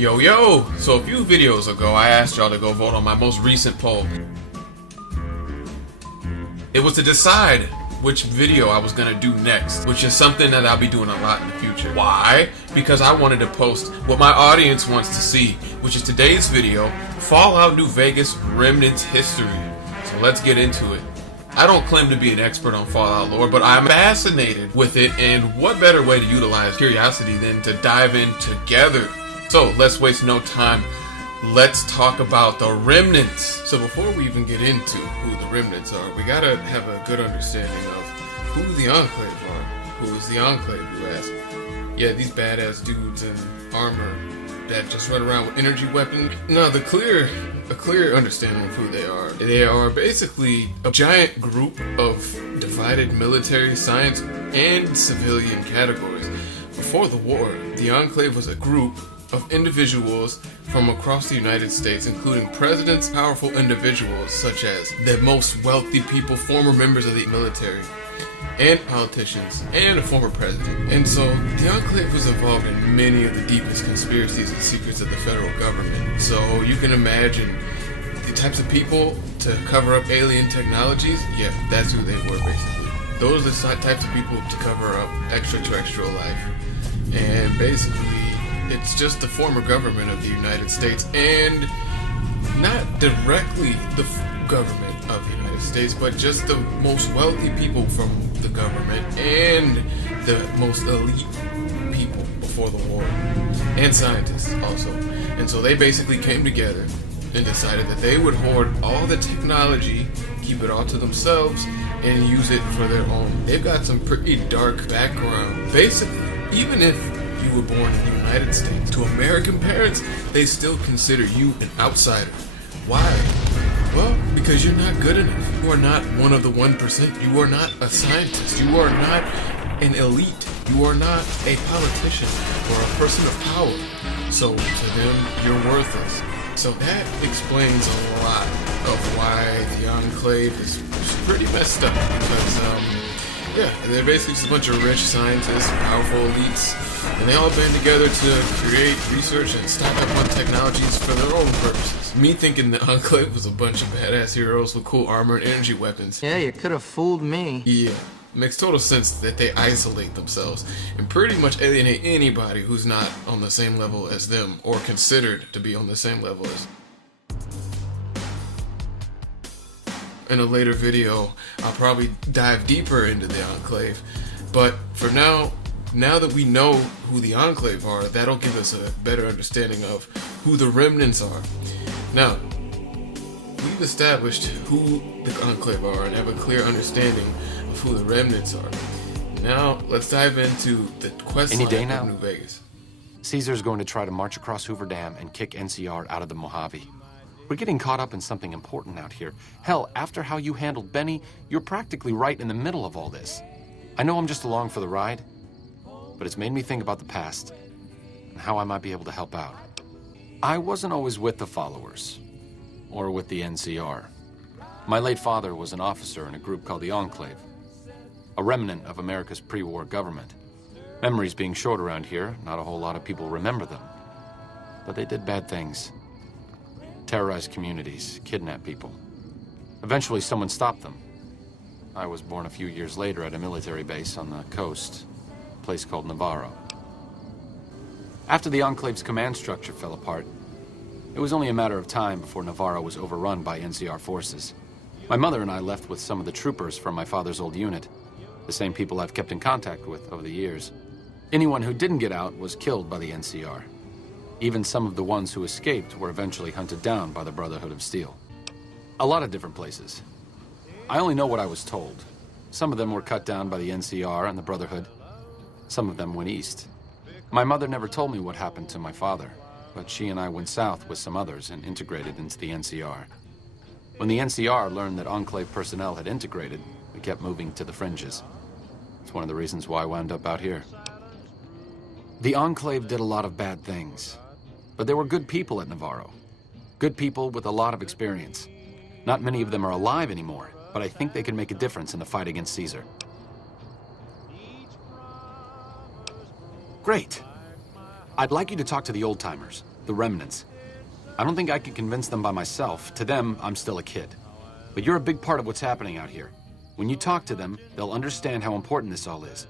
Yo, yo! So a few videos ago, I asked y'all to go vote on my most recent poll. It was to decide which video I was gonna do next, which is something that I'll be doing a lot in the future. Why? Because I wanted to post what my audience wants to see, which is today's video, Fallout New Vegas Remnants History. So let's get into it. I don't claim to be an expert on Fallout lore, but I'm fascinated with it, and what better way to utilize curiosity than to dive in together? So let's waste no time. Let's talk about the Remnants. So before we even get into who the Remnants are, we gotta have a good understanding of who the Enclave are. Who is the Enclave, you ask? Yeah, these badass dudes in armor that just run around with energy weapons. No, a clear understanding of who they are. They are basically a giant group of divided military, science, and civilian categories. Before the war, the Enclave was a group of individuals from across the United States, including presidents, powerful individuals such as the most wealthy people, former members of the military, and politicians, and a former president. And so the Enclave was involved in many of the deepest conspiracies and secrets of the federal government. So you can imagine the types of people to cover up alien technologies. Yeah, that's who they were basically. Those are the types of people to cover up extraterrestrial life. And basically, it's just the former government of the United States, and not directly the government of the United States, but just the most wealthy people from the government and the most elite people before the war, and scientists also. And so they basically came together and decided that they would hoard all the technology, keep it all to themselves, and use it for their own. They've got some pretty dark background. Basically, even if you were born in the United States, to American parents, they still consider you an outsider. Why? Well, because you're not good enough. You are not one of the 1%. You are not a scientist. You are not an elite. You are not a politician or a person of power. So to them, you're worthless. So that explains a lot of why the Enclave is pretty messed up. Because, yeah, they're basically just a bunch of rich scientists, powerful elites, and they all band together to create, research, and stock up on technologies for their own purposes. Me thinking the Enclave was a bunch of badass heroes with cool armor and energy weapons. Yeah, you could have fooled me. Yeah, makes total sense that they isolate themselves and pretty much alienate anybody who's not on the same level as them or considered to be on the same level as them. In a later video, I'll probably dive deeper into the Enclave, but for now that we know who the Enclave are, that'll give us a better understanding of who the Remnants are. Now, we've established who the Enclave are and have a clear understanding of who the Remnants are. Now, let's dive into the quest line of New Vegas. Caesar's going to try to march across Hoover Dam and kick NCR out of the Mojave. We're getting caught up in something important out here. Hell, after how you handled Benny, you're practically right in the middle of all this. I know I'm just along for the ride, but it's made me think about the past and how I might be able to help out. I wasn't always with the followers, or with the NCR. My late father was an officer in a group called the Enclave, a remnant of America's pre-war government. Memories being short around here, not a whole lot of people remember them. But they did bad things. Terrorized communities, kidnapped people. Eventually someone stopped them. I was born a few years later at a military base on the coast, a place called Navarro. After the Enclave's command structure fell apart, it was only a matter of time before Navarro was overrun by NCR forces. My mother and I left with some of the troopers from my father's old unit, the same people I've kept in contact with over the years. Anyone who didn't get out was killed by the NCR. Even some of the ones who escaped were eventually hunted down by the Brotherhood of Steel. A lot of different places. I only know what I was told. Some of them were cut down by the NCR and the Brotherhood. Some of them went east. My mother never told me what happened to my father, but she and I went south with some others and integrated into the NCR. When the NCR learned that Enclave personnel had integrated, we kept moving to the fringes. It's one of the reasons why I wound up out here. The Enclave did a lot of bad things. But there were good people at Navarro. Good people with a lot of experience. Not many of them are alive anymore, but I think they can make a difference in the fight against Caesar. Great. I'd like you to talk to the old-timers, the Remnants. I don't think I could convince them by myself. To them, I'm still a kid. But you're a big part of what's happening out here. When you talk to them, they'll understand how important this all is.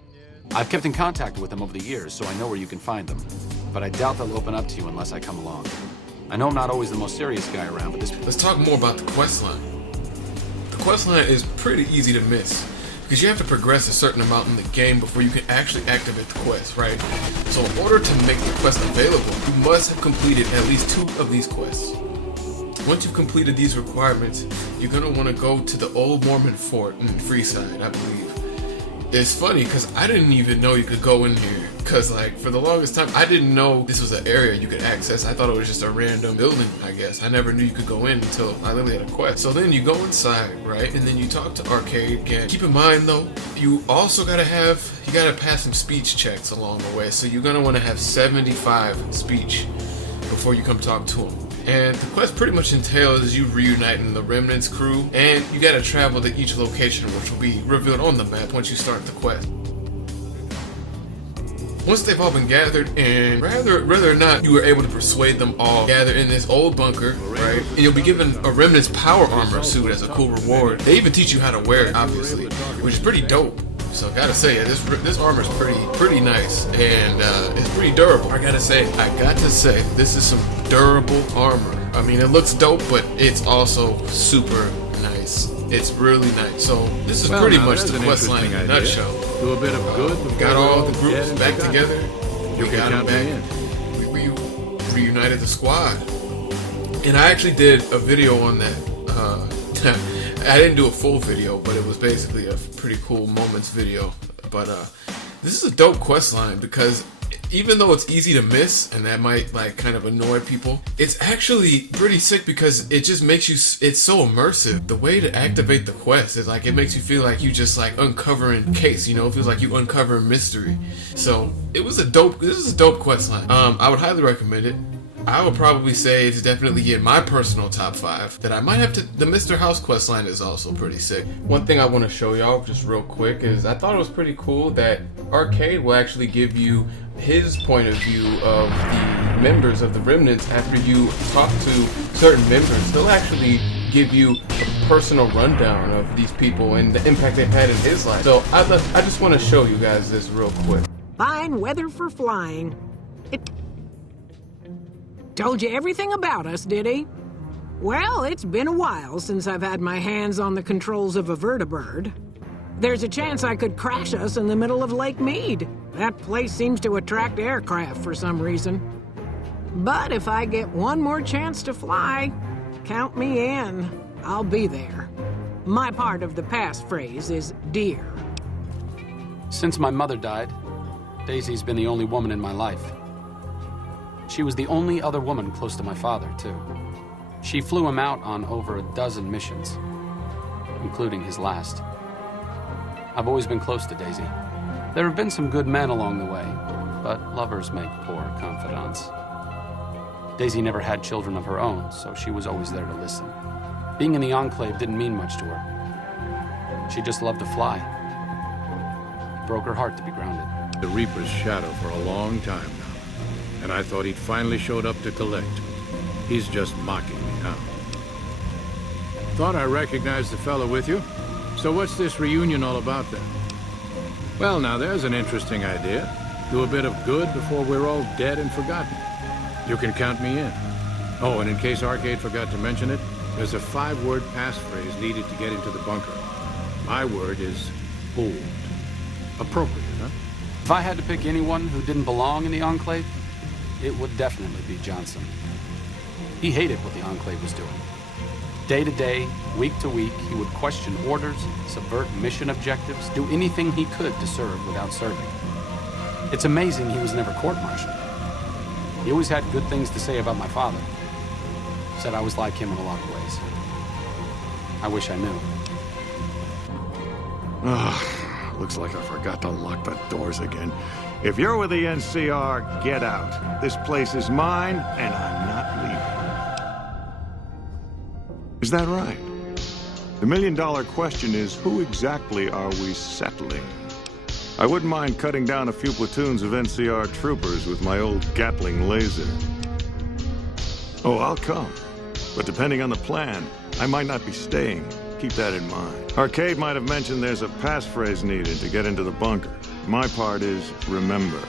I've kept in contact with them over the years, so I know where you can find them. But I doubt they'll open up to you unless I come along. I know I'm not always the most serious guy around, but this... Let's talk more about the quest line. The quest line is pretty easy to miss, because you have to progress a certain amount in the game before you can actually activate the quest, right? So in order to make the quest available, you must have completed at least 2 of these quests. Once you've completed these requirements, you're going to want to go to the old Mormon fort in Freeside, I believe. It's funny because I didn't even know you could go in here, because like for the longest time I didn't know this was an area you could access. I thought it was just a random building, I guess. I never knew you could go in until I literally had a quest. So then you go inside, right, and then you talk to Arcade again. Keep in mind though, you also gotta pass some speech checks along the way. So you're gonna want to have 75 speech before you come talk to him. And the quest pretty much entails you reuniting the Remnants crew, and you gotta travel to each location, which will be revealed on the map once you start the quest. Once they've all been gathered, and whether or not you were able to persuade them all, gather in this old bunker, right? And you'll be given a Remnants power armor suit as a cool reward. They even teach you how to wear it, obviously, which is pretty dope. So I gotta say, this armor is pretty nice, and it's pretty durable. I gotta say, this is some durable armor. I mean, it looks dope, but it's also super nice. It's really nice. So this is pretty much the quest line in a nutshell. Do a bit of good. Got all the groups back together. We got them back. We reunited the squad, and I actually did a video on that. I didn't do a full video, but it was basically a pretty cool moments video. But this is a dope quest line because even though it's easy to miss, and that might like kind of annoy people, it's actually pretty sick because it just makes you, it's so immersive. The way to activate the quest is like, it makes you feel like you just like uncovering case, you know, it feels like you uncovering mystery. So this is a dope quest line. I would highly recommend it. I would probably say it's definitely in my personal top 5 that I might have to. The Mr. House questline is also pretty sick. One thing I want to show y'all just real quick is I thought it was pretty cool that Arcade will actually give you his point of view of the members of the Remnants. After you talk to certain members, they'll actually give you a personal rundown of these people and the impact they've had in his life. So I just want to show you guys this real quick. Fine weather for flying. It told you everything about us, did he? Well, it's been a while since I've had my hands on the controls of a vertibird. There's a chance I could crash us in the middle of Lake Mead. That place seems to attract aircraft for some reason. But if I get one more chance to fly, count me in. I'll be there. My part of the passphrase is dear. Since my mother died, Daisy's been the only woman in my life. She was the only other woman close to my father, too. She flew him out on over a dozen missions, including his last. I've always been close to Daisy. There have been some good men along the way, but lovers make poor confidants. Daisy never had children of her own, so she was always there to listen. Being in the Enclave didn't mean much to her. She just loved to fly. It broke her heart to be grounded. The Reaper's shadow for a long time now. And I thought he'd finally showed up to collect. He's just mocking me now. Thought I recognized the fellow with you. So what's this reunion all about then? Well, now there's an interesting idea. Do a bit of good before we're all dead and forgotten. You can count me in. Oh, and in case Arcade forgot to mention it, there's a 5-word passphrase needed to get into the bunker. My word is old. Appropriate, huh? If I had to pick anyone who didn't belong in the Enclave, it would definitely be Johnson. He hated what the Enclave was doing. Day to day, week to week, he would question orders, subvert mission objectives, do anything he could to serve without serving. It's amazing he was never court-martialed. He always had good things to say about my father. Said I was like him in a lot of ways. I wish I knew. Looks like I forgot to lock the doors again. If you're with the NCR, get out. This place is mine, and I'm not leaving. Is that right? The million-dollar question is, who exactly are we settling? I wouldn't mind cutting down a few platoons of NCR troopers with my old Gatling laser. Oh, I'll come. But depending on the plan, I might not be staying. Keep that in mind. Arcade might have mentioned there's a passphrase needed to get into the bunker. My part is remember.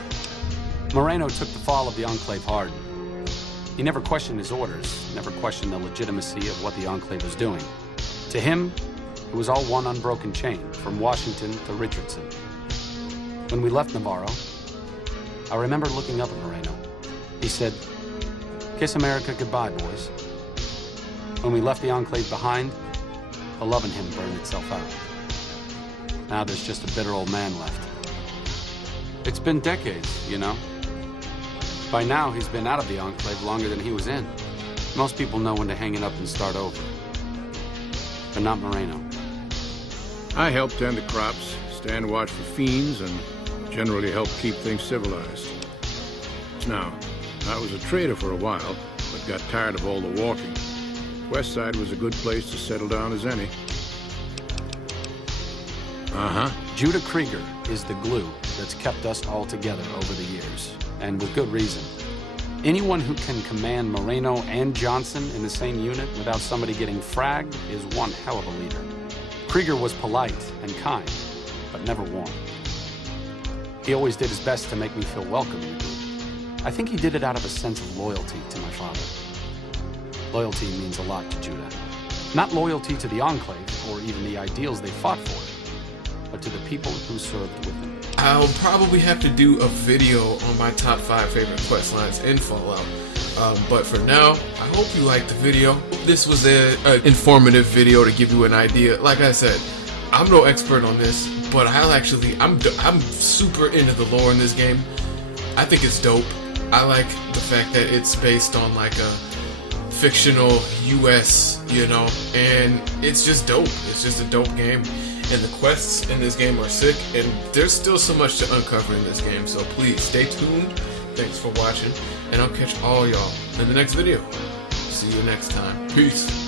Moreno took the fall of the Enclave hard. He never questioned his orders, never questioned the legitimacy of what the Enclave was doing. To him, it was all one unbroken chain, from Washington to Richardson. When we left Navarro, I remember looking up at Moreno. He said, "Kiss America goodbye, boys." When we left the Enclave behind, the love in him burned itself out. Now there's just a bitter old man left. It's been decades, you know. By now, he's been out of the Enclave longer than he was in. Most people know when to hang it up and start over. But not Moreno. I help tend the crops, stand watch for fiends, and generally help keep things civilized. Now, I was a trader for a while, but got tired of all the walking. West Side was a good place to settle down as any. Judah Krieger is the glue that's kept us all together over the years, and with good reason. Anyone who can command Moreno and Johnson in the same unit without somebody getting fragged is one hell of a leader. Krieger was polite and kind, but never warm. He always did his best to make me feel welcome in the group. I think he did it out of a sense of loyalty to my father. Loyalty means a lot to Judah. Not loyalty to the Enclave, or even the ideals they fought for, but to the people who served with him. I'll probably have to do a video on my top 5 favorite quest lines in Fallout. But for now, I hope you liked the video. This was an informative video to give you an idea. Like I said, I'm no expert on this, but I'm super into the lore in this game. I think it's dope. I like the fact that it's based on like a fictional US, you know, and it's just dope. It's just a dope game. And the quests in this game are sick, and there's still so much to uncover in this game, so please stay tuned. Thanks for watching, and I'll catch all y'all in the next video. See you next time. Peace.